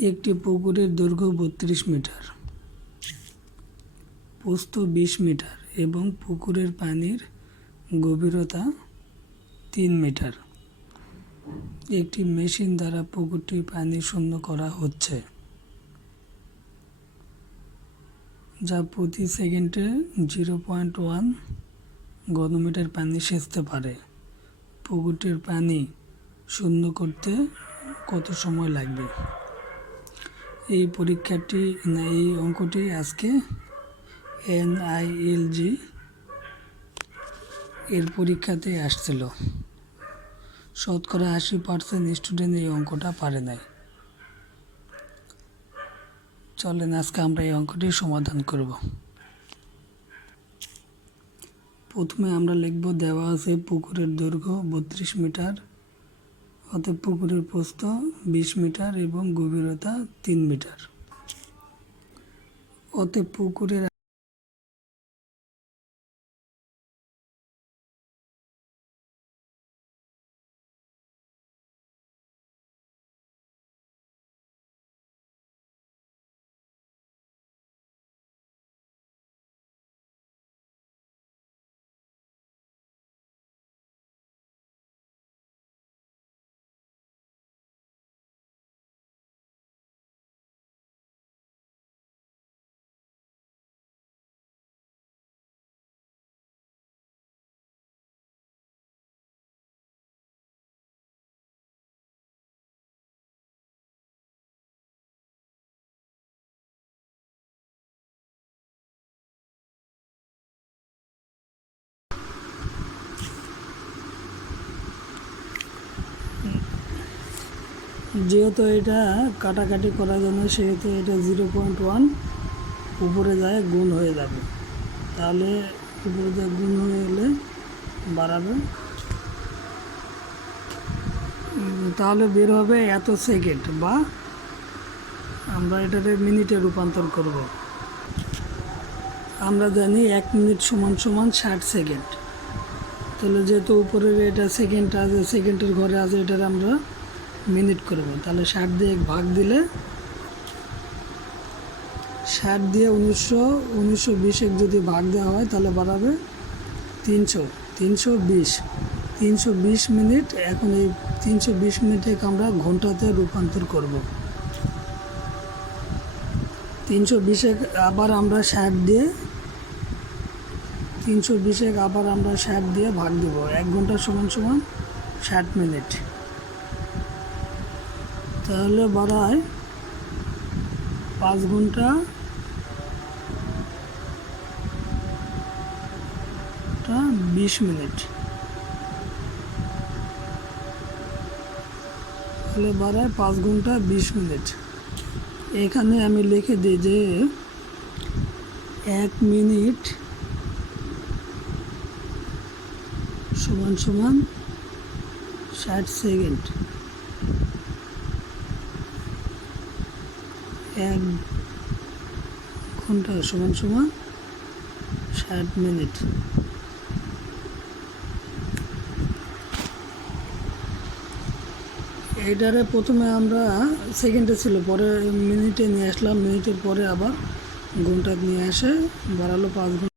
একটি পুকুরের দৈর্ঘ্য বত্রিশ মিটার প্রস্থ বিশ মিটার এবং পুকুরের পানির গভীরতা তিন মিটার। একটি মেশিন দ্বারা পুকুরটি পানি শূন্য করা হচ্ছে, যা প্রতি সেকেন্ডে জিরো পয়েন্ট ওয়ান ঘনমিটার পানি সেচতে পারে। পুকুরটির পানি শূন্য করতে কত সময় লাগবে? এই পরীক্ষাটি এই অঙ্কটি আজকে এনআইএলজি এর পরীক্ষাতে আসছিল। শতকরা আশি পার্সেন্ট স্টুডেন্ট এই অঙ্কটা পারে নাই। চলেন, আজকে আমরা এই অঙ্কটি সমাধান করব। প্রথমে আমরা লিখব, দেওয়া আছে পুকুরের দৈর্ঘ্য বত্রিশ মিটার। অতএব পুকুরের প্রস্থ বিশ মিটার এবং গভীরতা তিন মিটার। অতএব পুকুরের যেহেতু এটা কাটাকাটি করার জন্য, সেহেতু এটা জিরো পয়েন্ট ওয়ান উপরে যায়, গুণ হয়ে যাবে। তাহলে উপরে যায়, গুণ হয়ে গেলে বাড়াবে। তাহলে বের হবে এত সেকেন্ড বা আমরা এটাকে মিনিটে রূপান্তর করব। আমরা জানি এক মিনিট সমান সমান ষাট সেকেন্ড তাহলে যেহেতু উপরের এটা সেকেন্ড আছে সেকেন্ডের ঘরে আছে, এটার আমরা মিনিট করব। তাহলে ষাট দিয়ে ভাগ দিলে ষাট দিয়ে উনিশশো উনিশশো বিশে যদি ভাগ দেওয়া হয় তাহলে বাড়াবে তিনশো তিনশো বিশ। তিনশো বিশ মিনিট, এখন এই তিনশো বিশ মিনিটে আমরা ঘন্টাতে রূপান্তর করব। তিনশো বিশে আবার আমরা ষাট দিয়ে, তিনশো বিশে আবার আমরা ষাট দিয়ে ভাগ দেবো। এক ঘণ্টা সমান সমান ষাট মিনিট। তাহলে বাড়ায় পাঁচ ঘণ্টা বিশ মিনিট। তাহলে বাড়ায় পাঁচ ঘণ্টা বিশ মিনিট। এখানে আমি লিখে দিই যে এক মিনিট সমান সমান ষাট সেকেন্ড। এক ঘণ্টা সমান সমান ষাট মিনিট। এইটারে প্রথমে আমরা সেকেন্ডে ছিল, পরে মিনিটে নিয়ে আসলাম, মিনিটের পরে আবার ঘণ্টা নিয়ে এসে বাড়ালো পাঁচ ঘণ্টা।